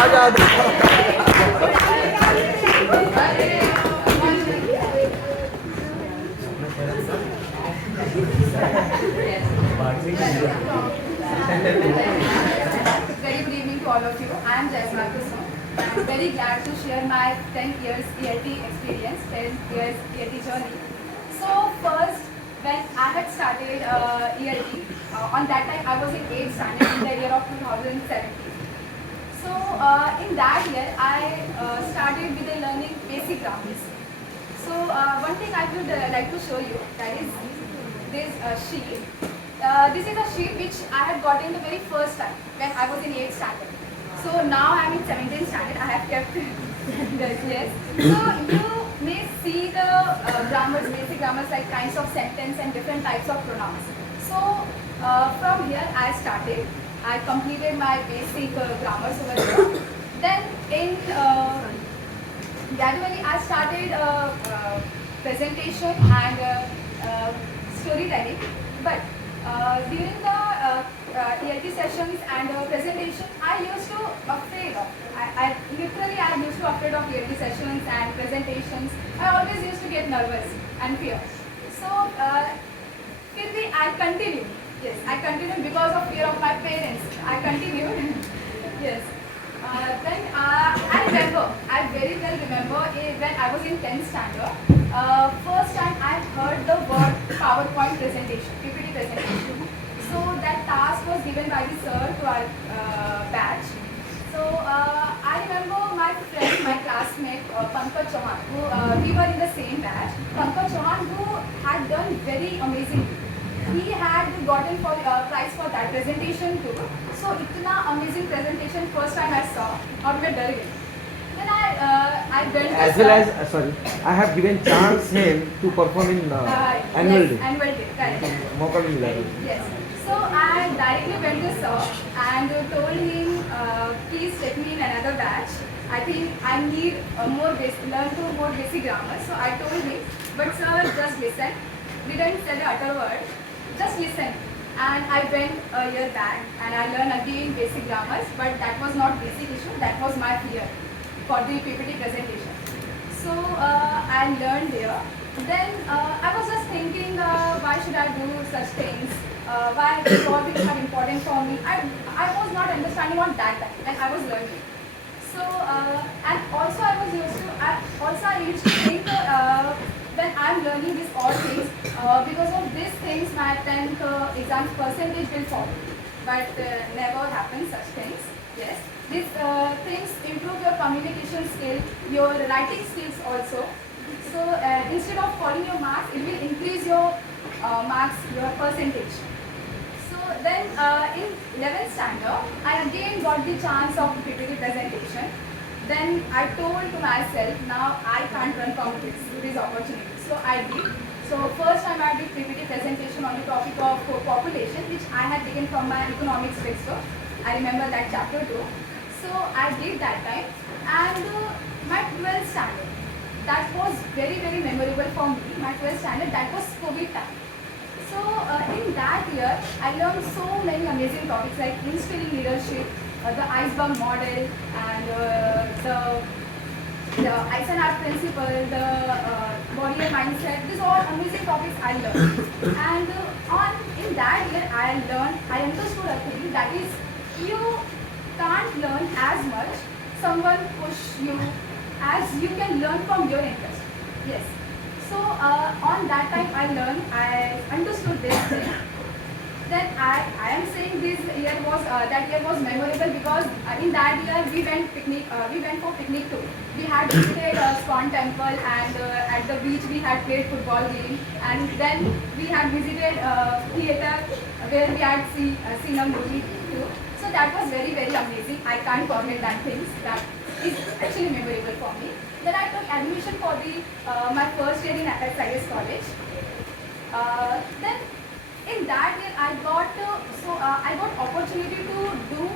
Very good evening to all of you. I am Jaisma Kusum. I am very glad to share my 10 years ELT experience, 10 years ELT journey. So first, when I had started ELT, on that time I was in 8th standard in the year of 2017. So in that year, I started with the learning basic grammars. So one thing I would like to show you, that is this sheet. This is a sheet which I had gotten the very first time when I was in 8th standard. So now I am in 17th standard. I have kept this, yes. So you may see the grammars, basic grammars like kinds of sentence and different types of pronouns. So from here I started. I completed my basic grammars over here. Then in gradually I started presentation and storytelling. But during the ELT sessions and presentation, I used to afraid of. I used to afraid of ELT sessions and presentations. I always used to get nervous and fear. So I continued. Yes, I continued because of fear of my parents. I continued. Yes. Then I remember, I very well remember when I was in 10th standard, first time I heard the word PowerPoint presentation, PPT presentation. So that task was given by the sir to our batch. So I remember my friend, my classmate, Pankaj Chauhan, who we were in the same batch. Pankaj Chauhan, who had done very amazing. He had gotten for prize for that presentation too. So itna amazing presentation first time I saw, और मैं डर गई. Then I went as well as sorry, I have given chance him to perform in annual yes, day. Annual day, correct. मौका मिला. Yes. So I directly went to sir and told him, please take me in another batch. I think I need learn more basic grammar. So I told him, but sir, just listen. Didn't say the utter word. Just listen. And I went a year back and I learned again basic grammars, but that was not basic issue, that was my fear for the PPT presentation. So I learned there. Then I was just thinking, why should I do such things? Why these all things are important for me? I was not understanding on that time when I was learning. So and also I used to think when I am learning these all things, because of these things my 10th exam percentage will fall. But never happen such things. Yes, these things improve your communication skill, your writing skills also. So instead of falling your marks, it will increase your marks, your percentage. So then in 11th standard, I again got the chance of PPT presentation. Then I told to myself, now I can't run from this opportunity. So I did. So first time I did PPT presentation on the topic of population, which I had taken from my economics textbook. I remember that chapter too. So I did that time. And my 12th standard, that was very memorable for me. My 12th standard, that was COVID time. So in that year, I learned so many amazing topics like instilling leadership, the iceberg model, and the Eisenhower principle, the warrior mindset. These are all amazing topics I learned. And in that year, I understood a thing, that is, you can't learn as much. Someone push you as you can learn from your interest. Yes. So on that time I understood this thing. Then I am saying this year was that year was memorable because in that year we went for picnic too. We had visited Swan Temple, and at the beach we had played football game, and then we had visited theatre where we had seen a movie too. So that was very amazing. I can't forget that things. That is actually memorable for me. Then I took admission for my first year in SIS college. Then in that year I got opportunity to do